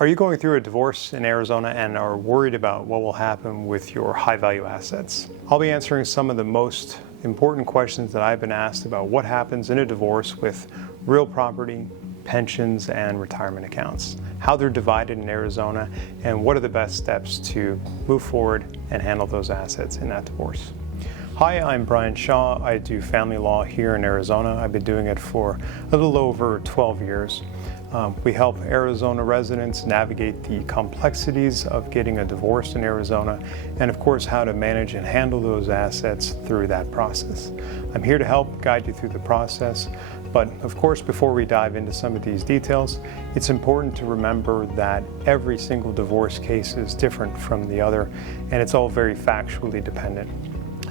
Are you going through a divorce in Arizona and are worried about what will happen with your high-value assets? I'll be answering some of the most important questions that I've been asked about what happens in a divorce with real property, pensions, and retirement accounts, how they're divided in Arizona, and what are the best steps to move forward and handle those assets in that divorce. Hi, I'm Bryan Shaw. I do family law here in Arizona. I've been doing it for a little over 12 years. We help Arizona residents navigate the complexities of getting a divorce in Arizona and, of course, how to manage and handle those assets through that process. I'm here to help guide you through the process, but of course, before we dive into some of these details, it's important to remember that every single divorce case is different from the other, and it's all very factually dependent.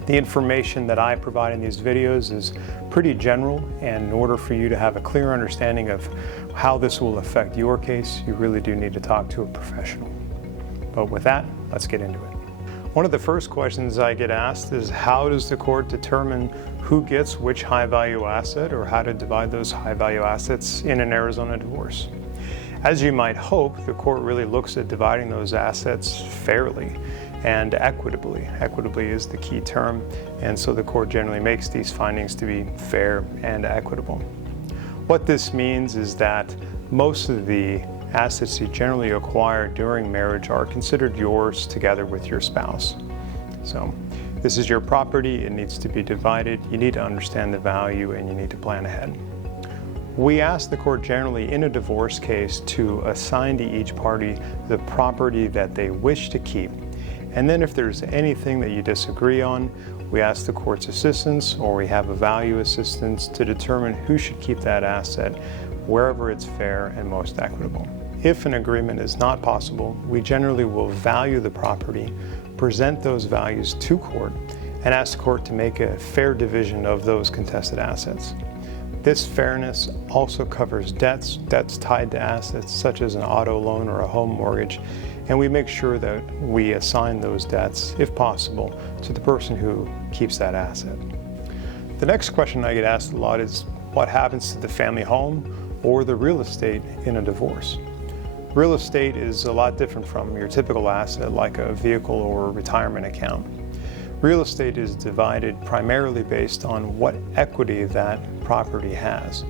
The information that I provide in these videos is pretty general, and in order for you to have a clear understanding of how this will affect your case, you really do need to talk to a professional. But with that, let's get into it. One of the first questions I get asked is, how does the court determine who gets which high-value asset, or how to divide those high-value assets in an Arizona divorce? As you might hope, the court really looks at dividing those assets fairly and equitably. Equitably is the key term, and so the court generally makes these findings to be fair and equitable. What this means is that most of the assets you generally acquire during marriage are considered yours together with your spouse. So this is your property, it needs to be divided, you need to understand the value, and you need to plan ahead. We ask the court generally in a divorce case to assign to each party the property that they wish to keep. And then if there's anything that you disagree on, we ask the court's assistance, or we have a value assistance to determine who should keep that asset wherever it's fair and most equitable. If an agreement is not possible, we generally will value the property, present those values to court, and ask the court to make a fair division of those contested assets. This fairness also covers debts tied to assets such as an auto loan or a home mortgage, and we make sure that we assign those debts, if possible, to the person who keeps that asset. The next question I get asked a lot is, what happens to the family home or the real estate in a divorce? Real estate is a lot different from your typical asset like a vehicle or a retirement account. Real estate is divided primarily based on what equity that property has.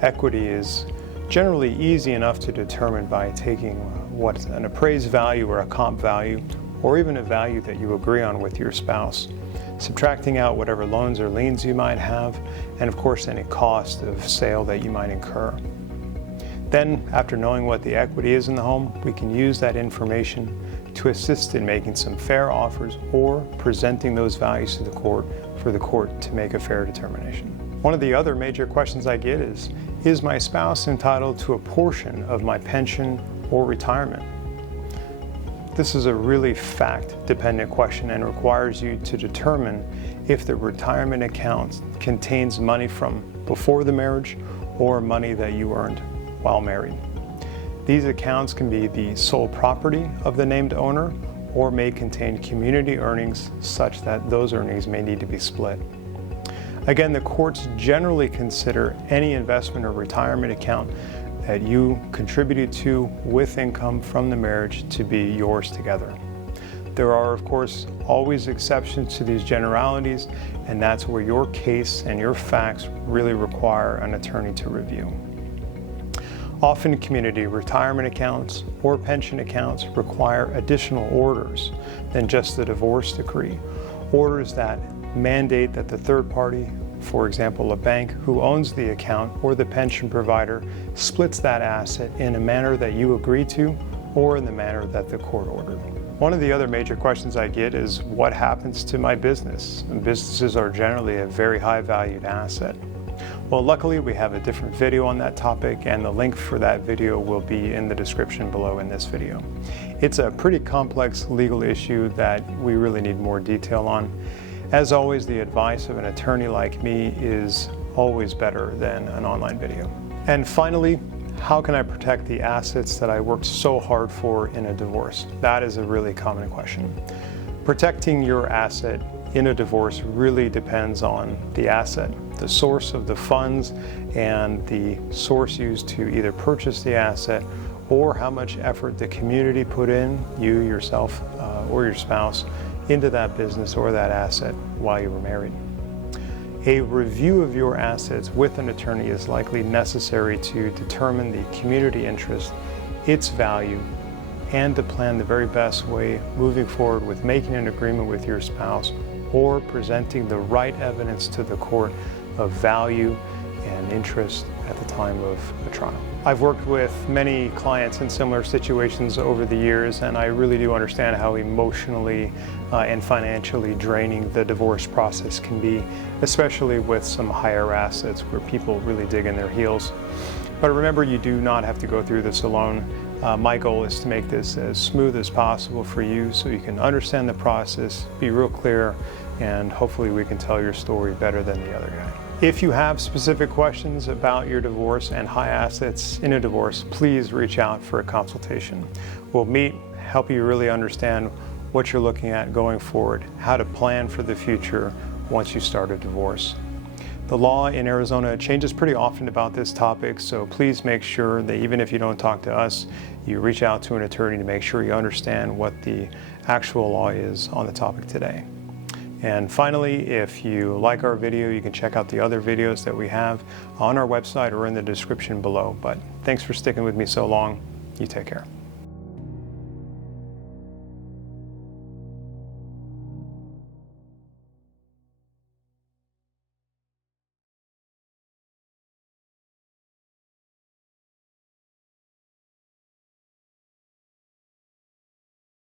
Equity is generally easy enough to determine by taking what an appraised value or a comp value, or even a value that you agree on with your spouse, subtracting out whatever loans or liens you might have, and of course any cost of sale that you might incur. Then, after knowing what the equity is in the home, we can use that information to assist in making some fair offers or presenting those values to the court for the court to make a fair determination. One of the other major questions I get is my spouse entitled to a portion of my pension or retirement? This is a really fact-dependent question and requires you to determine if the retirement account contains money from before the marriage or money that you earned while married. These accounts can be the sole property of the named owner or may contain community earnings such that those earnings may need to be split. Again, the courts generally consider any investment or retirement account that you contributed to with income from the marriage to be yours together. There are, of course, always exceptions to these generalities, and that's where your case and your facts really require an attorney to review. Often community retirement accounts or pension accounts require additional orders than just the divorce decree. Orders that mandate that the third party, for example a bank who owns the account or the pension provider, splits that asset in a manner that you agree to or in the manner that the court ordered. One of the other major questions I get is, what happens to my business? And businesses are generally a very high valued asset. Well, luckily we have a different video on that topic, and the link for that video will be in the description below in this video. It's a pretty complex legal issue that we really need more detail on. As always, the advice of an attorney like me is always better than an online video. And finally, how can I protect the assets that I worked so hard for in a divorce? That is a really common question. Protecting your asset in a divorce really depends on the asset, the source of the funds, and the source used to either purchase the asset or how much effort the community put in, you, yourself, or your spouse, into that business or that asset while you were married. A review of your assets with an attorney is likely necessary to determine the community interest, its value, and to plan the very best way moving forward with making an agreement with your spouse or presenting the right evidence to the court of value and interest at the time of a trial. I've worked with many clients in similar situations over the years, and I really do understand how emotionally and financially draining the divorce process can be, especially with some higher assets where people really dig in their heels. But remember, you do not have to go through this alone. My goal is to make this as smooth as possible for you so you can understand the process, be real clear, and hopefully we can tell your story better than the other guy. If you have specific questions about your divorce and high assets in a divorce, please reach out for a consultation. We'll meet, help you really understand what you're looking at going forward, how to plan for the future once you start a divorce. The law in Arizona changes pretty often about this topic, so please make sure that even if you don't talk to us, you reach out to an attorney to make sure you understand what the actual law is on the topic today. And finally, if you like our video, you can check out the other videos that we have on our website or in the description below. But thanks for sticking with me so long. You take care.